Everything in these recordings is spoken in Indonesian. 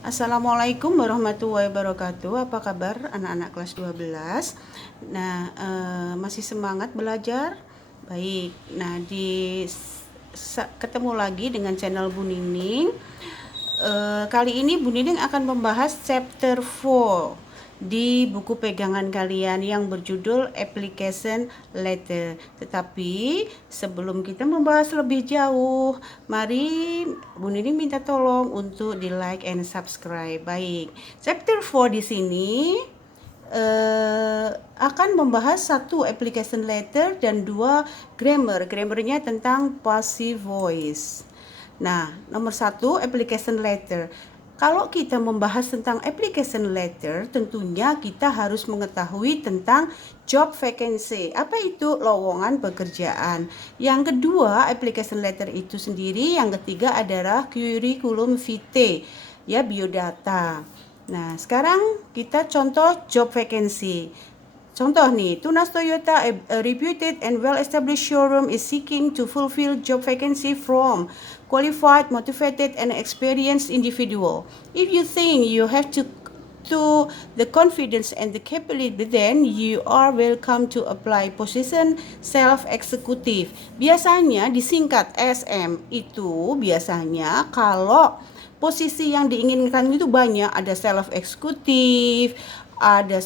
Assalamualaikum warahmatullahi wabarakatuh. Apa kabar anak-anak kelas 12? Nah, masih semangat belajar? Baik. Nah, ketemu lagi dengan channel Bu Nining. Kali ini Bu Nining akan membahas chapter 4 di buku pegangan kalian yang berjudul Application Letter. Tetapi sebelum kita membahas lebih jauh, mari Bu Nining minta tolong untuk di like and subscribe. Baik, chapter 4 di sini akan membahas satu application letter dan dua grammar. Grammarnya tentang passive voice. Nah, nomor satu application letter. Kalau kita membahas tentang application letter, tentunya kita harus mengetahui tentang job vacancy. Apa itu? Lowongan pekerjaan. Yang kedua, application letter itu sendiri. Yang ketiga adalah curriculum vitae, ya, biodata. Nah, sekarang kita contoh job vacancy. Contoh nih, Tunas Toyota, a reputed and well-established showroom, is seeking to fulfill job vacancy from qualified, motivated, and experienced individual. If you think you have to the confidence and the capability, then you are welcome to apply position self executive. Biasanya disingkat SM itu biasanya kalau posisi yang diinginkan itu banyak, ada self executive, ada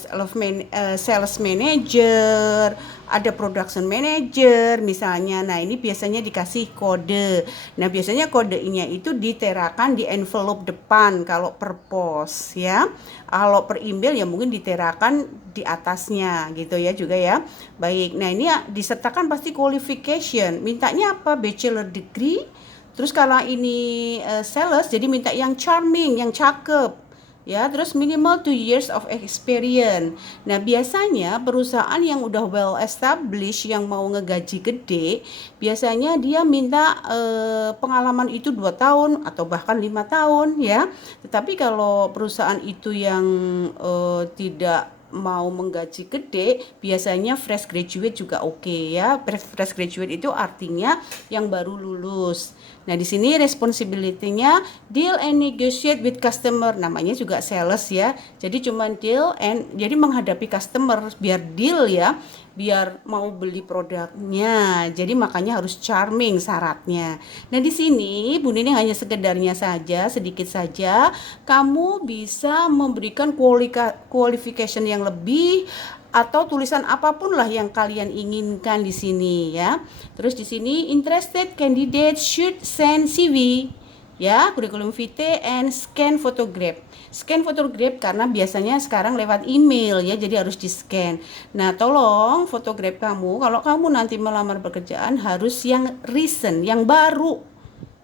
sales manager, ada production manager misalnya. Nah, ini biasanya dikasih kode. Nah, biasanya kodenya itu diterakan di envelope depan kalau per pos, ya. Kalau per email ya mungkin diterakan di atasnya gitu ya juga ya. Baik. Nah, ini disertakan pasti qualification. Mintanya apa? Bachelor degree. Terus kalau ini sales jadi minta yang charming, yang cakep. Ya, terus minimal 2 years of experience. Nah, biasanya perusahaan yang udah well established yang mau ngegaji gede, biasanya dia minta pengalaman itu 2 tahun atau bahkan 5 tahun ya. Tetapi kalau perusahaan itu yang tidak mau menggaji gede, biasanya fresh graduate juga oke ya. Fresh graduate itu artinya yang baru lulus. Nah, di sini responsibility-nya deal and negotiate with customer, namanya juga sales ya. Jadi cuma deal and jadi menghadapi customer biar deal ya, biar mau beli produknya. Jadi makanya harus charming syaratnya. Nah, di sini Bu Nining hanya sekedarnya saja, sedikit saja kamu bisa memberikan qualification yang lebih atau tulisan apapun lah yang kalian inginkan di sini ya. Terus di sini interested candidate should send CV ya, curriculum vitae and scan photograph. Scan photograph karena biasanya sekarang lewat email ya, jadi harus di-scan. Nah, tolong photograph kamu kalau kamu nanti melamar pekerjaan harus yang recent, yang baru.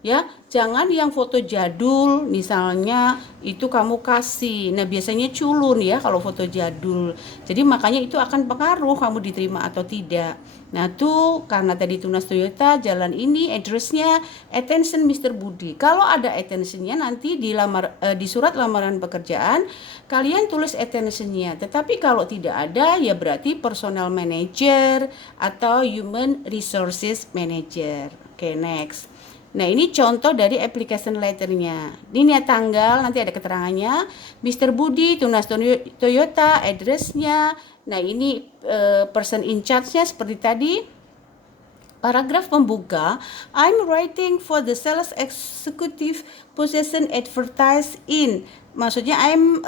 Ya, jangan yang foto jadul misalnya itu kamu kasih. Nah, biasanya culun ya kalau foto jadul. Jadi makanya itu akan pengaruh kamu diterima atau tidak. Nah, tuh karena tadi Tunas Toyota jalan ini address-nya attention Mr. Budi. Kalau ada attention-nya nanti di surat lamaran pekerjaan kalian tulis attention-nya. Tetapi kalau tidak ada ya berarti personal manager atau human resources manager. Oke, next. Nah, ini contoh dari application letternya. Ini ya tanggal, nanti ada keterangannya. Mr. Budi, Tunas Toyota, address-nya. Nah, ini person in charge-nya seperti tadi. Paragraf pembuka, I'm writing for the sales executive position advertised in. Maksudnya I'm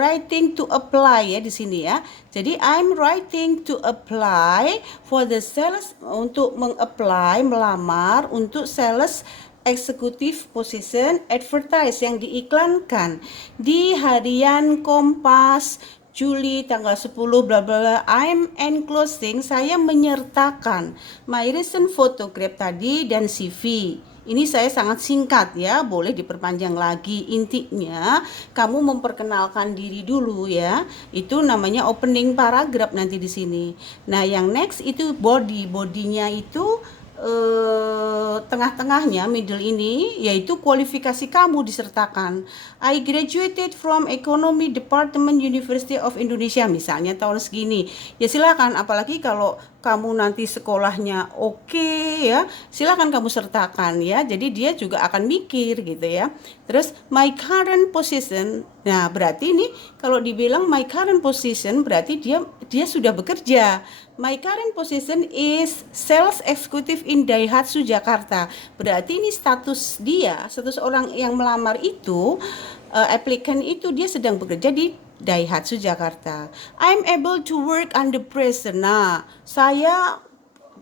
writing to apply ya di sini ya. Jadi I'm writing to apply for the sales, untuk mengapply, melamar untuk sales executive position advertise yang diiklankan di harian Kompas Juli tanggal 10 bla bla. I'm enclosing, saya menyertakan my recent photograph tadi dan CV. Ini saya sangat singkat ya, boleh diperpanjang lagi. Intinya kamu memperkenalkan diri dulu ya. Itu namanya opening paragraph nanti di sini. Nah, yang next itu bodinya itu tengah-tengahnya middle ini yaitu kualifikasi kamu disertakan. I graduated from Economy Department University of Indonesia misalnya tahun segini. Ya silakan, apalagi kalau kamu nanti sekolahnya oke ya, silakan kamu sertakan ya. Jadi dia juga akan mikir gitu ya. Terus my current position. Nah, berarti ini kalau dibilang my current position berarti dia sudah bekerja. My current position is sales executive in Daihatsu Jakarta. Berarti ini status dia, status orang yang melamar itu, applicant itu dia sedang bekerja di Daihatsu Jakarta. I'm able to work under pressure. Nah, saya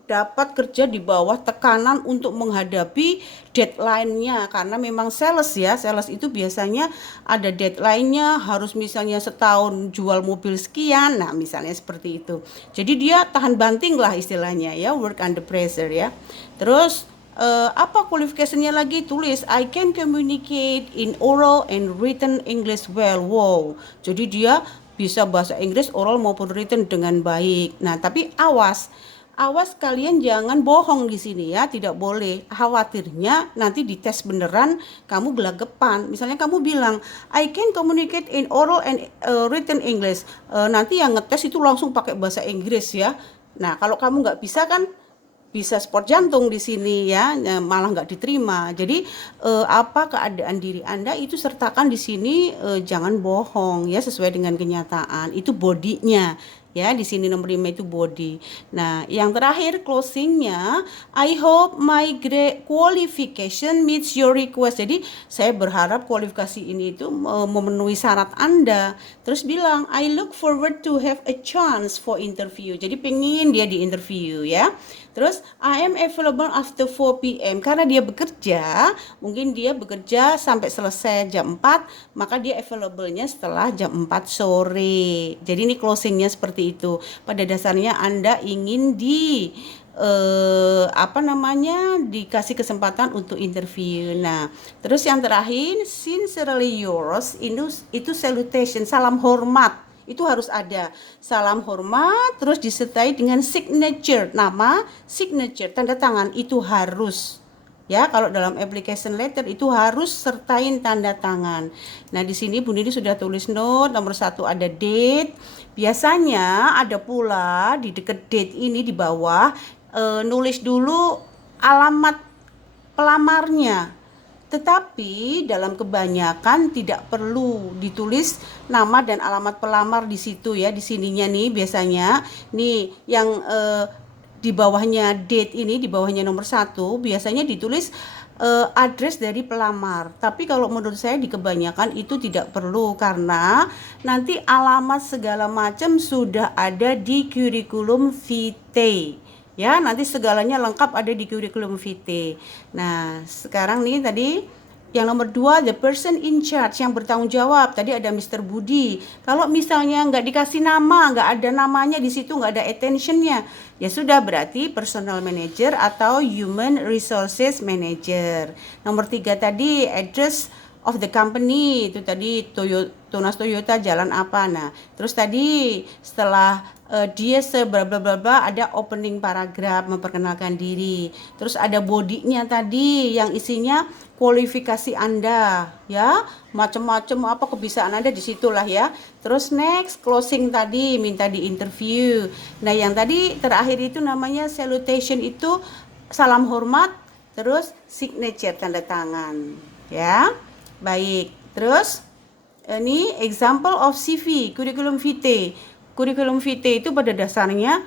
dapat kerja di bawah tekanan untuk menghadapi deadline-nya, karena memang sales ya, sales itu biasanya ada deadline-nya, harus misalnya setahun jual mobil sekian, nah misalnya seperti itu. Jadi dia tahan banting lah istilahnya ya, work under pressure ya. Terus apa qualification-nya lagi? Tulis I can communicate in oral and written English well. Wow, jadi dia bisa bahasa Inggris oral maupun written dengan baik. Nah, tapi awas kalian jangan bohong di sini ya, tidak boleh. Khawatirnya nanti dites beneran kamu gelagapan. Misalnya kamu bilang I can communicate in oral and written English. Nanti yang ngetes itu langsung pakai bahasa Inggris ya. Nah, kalau kamu nggak bisa kan bisa sport jantung di sini ya, malah nggak diterima. Jadi apa keadaan diri Anda itu sertakan di sini, jangan bohong ya, sesuai dengan kenyataan. Itu bodinya ya, di sini nomor 5 itu body. Nah, yang terakhir closingnya, I hope my qualification meets your request. Jadi saya berharap kualifikasi ini itu memenuhi syarat Anda. Terus bilang I look forward to have a chance for interview. Jadi pengen dia di interview ya. Terus I am available after 4 PM, karena dia bekerja, mungkin dia bekerja sampai selesai jam 4, maka dia available-nya setelah jam 4 sore. Jadi ini closingnya seperti itu. Pada dasarnya Anda ingin dikasih kesempatan untuk interview. Nah, terus yang terakhir, sincerely yours, itu salutation, salam hormat. Itu harus ada salam hormat, terus disertai dengan signature, nama, signature, tanda tangan itu harus ya. Kalau dalam application letter itu harus sertain tanda tangan. Nah, di sini Bu Nini sudah tulis note. Nomor 1 ada date. Biasanya ada pula di dekat date ini di bawah nulis dulu alamat pelamarnya. Tetapi dalam kebanyakan tidak perlu ditulis nama dan alamat pelamar di situ ya. Di sininya nih biasanya nih yang di bawahnya date ini, di bawahnya nomor 1 biasanya ditulis address dari pelamar. Tapi kalau menurut saya di kebanyakan itu tidak perlu, karena nanti alamat segala macam sudah ada di curriculum vitae. Ya, nanti segalanya lengkap ada di curriculum vitae. Nah, sekarang nih tadi yang nomor 2, the person in charge, yang bertanggung jawab. Tadi ada Mr. Budi. Kalau misalnya nggak dikasih nama, nggak ada namanya di situ, nggak ada attentionnya, ya sudah, berarti personal manager atau human resources manager. Nomor 3 tadi address of the company, itu tadi Tunas Toyota jalan apa. Nah, terus tadi setelah dia bla bla bla ada opening paragraf memperkenalkan diri. Terus ada bodinya tadi yang isinya kualifikasi Anda ya, macam-macam apa kebiasaan Anda, disitulah ya. Terus next closing tadi minta di interview. Nah, yang tadi terakhir itu namanya salutation, itu salam hormat, terus signature, tanda tangan ya. Baik, terus ini example of CV, curriculum vitae. Curriculum vitae itu pada dasarnya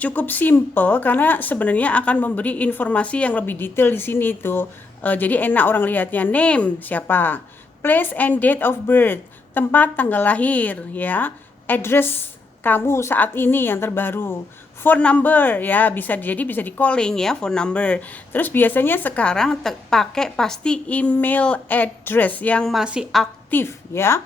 cukup simple, karena sebenarnya akan memberi informasi yang lebih detail di sini itu. Jadi enak orang lihatnya. Name siapa, place and date of birth, tempat tanggal lahir ya, address kamu saat ini yang terbaru, phone number ya, bisa di calling ya, phone number. Terus biasanya sekarang pakai pasti email address yang masih aktif ya.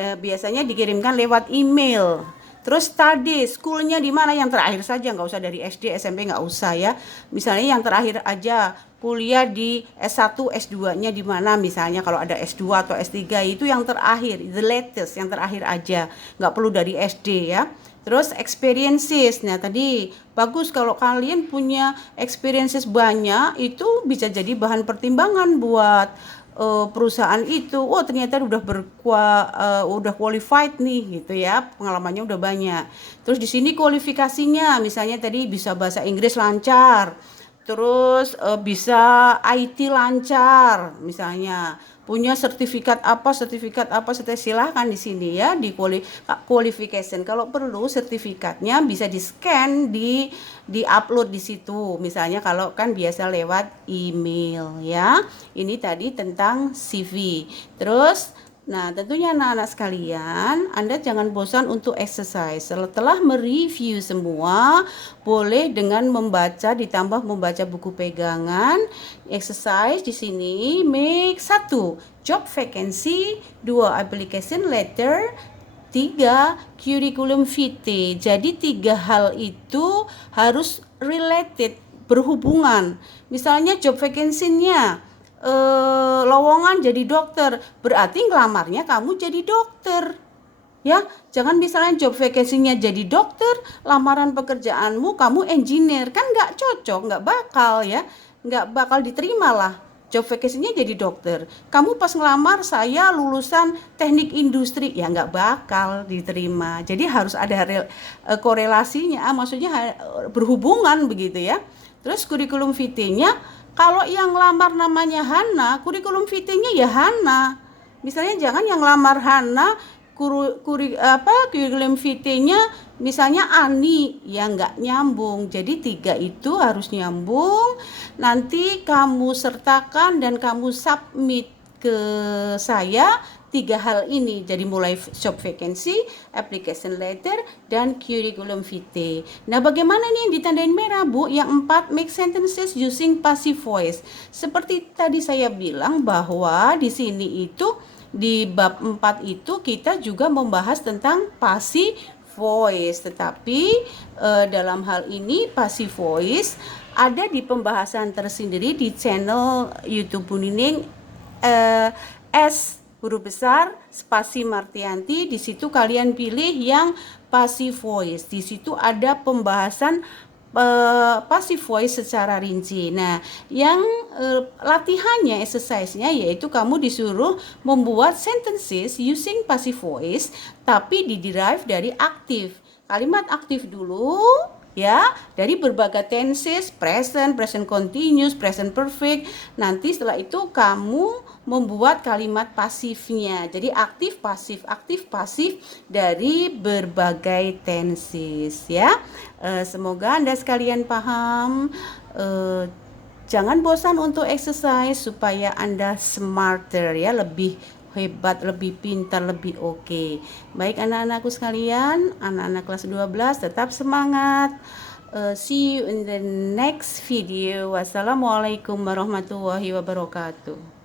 Biasanya dikirimkan lewat email. Terus study, schoolnya di mana, yang terakhir saja, nggak usah dari SD, SMP nggak usah ya. Misalnya yang terakhir aja, kuliah di S1, S2-nya di mana, misalnya kalau ada S2 atau S3 itu yang terakhir, the latest, yang terakhir aja, nggak perlu dari SD ya. Terus experiences, nah tadi bagus kalau kalian punya experiences banyak, itu bisa jadi bahan pertimbangan buat perusahaan itu, oh ternyata udah qualified nih gitu ya, pengalamannya udah banyak. Terus di sini kualifikasinya, misalnya tadi bisa bahasa Inggris lancar, terus bisa IT lancar, misalnya punya sertifikat apa, silahkan di sini ya di qualification. Kalau perlu sertifikatnya bisa di scan, di upload di situ. Misalnya kalau kan biasa lewat email ya. Ini tadi tentang CV. Terus nah, tentunya anak-anak sekalian, Anda jangan bosan untuk exercise. Setelah mereview semua, boleh dengan membaca ditambah membaca buku pegangan. Exercise di sini make 1 job vacancy, 2 application letter, 3 curriculum vitae. Jadi 3 hal itu harus related, berhubungan. Misalnya job vacancy-nya lowongan jadi dokter, berarti ngelamarnya kamu jadi dokter. Ya, jangan misalnya job vacancy-nya jadi dokter, lamaran pekerjaanmu kamu engineer, kan nggak cocok, nggak bakal ya, nggak bakal diterima lah. Job vacancy-nya jadi dokter, kamu pas ngelamar saya lulusan teknik industri, ya nggak bakal diterima. Jadi harus ada korelasinya, maksudnya berhubungan begitu ya. Terus kurikulum vitae-nya, kalau yang lamar namanya Hana, kurikulum vitae-nya ya Hana. Misalnya jangan yang lamar Hana, kurikulum vitae-nya misalnya Ani, ya nggak nyambung. Jadi 3 itu harus nyambung. Nanti kamu sertakan dan kamu submit ke saya 3 hal ini. Jadi mulai job vacancy, application letter, dan curriculum vitae. Nah, bagaimana nih yang ditandain merah, Bu? Yang 4, make sentences using passive voice. Seperti tadi saya bilang bahwa di sini itu di bab 4 itu kita juga membahas tentang passive voice. Tetapi dalam hal ini passive voice ada di pembahasan tersendiri di channel YouTube Bu Nining, S huruf besar spasi Martianti. Di situ kalian pilih yang passive voice. Di situ ada pembahasan passive voice secara rinci. Nah, yang latihannya, exercise-nya yaitu kamu disuruh membuat sentences using passive voice, tapi diderive dari aktif. Kalimat aktif dulu ya, dari berbagai tenses, present, present continuous, present perfect. Nanti setelah itu kamu membuat kalimat pasifnya. Jadi aktif pasif dari berbagai tenses ya. Semoga Anda sekalian paham. Jangan bosan untuk exercise supaya Anda smarter ya, lebih hebat, lebih pintar, lebih oke. Baik anak-anakku sekalian, anak-anak kelas 12 tetap semangat. See you in the next video. Wassalamualaikum warahmatullahi wabarakatuh.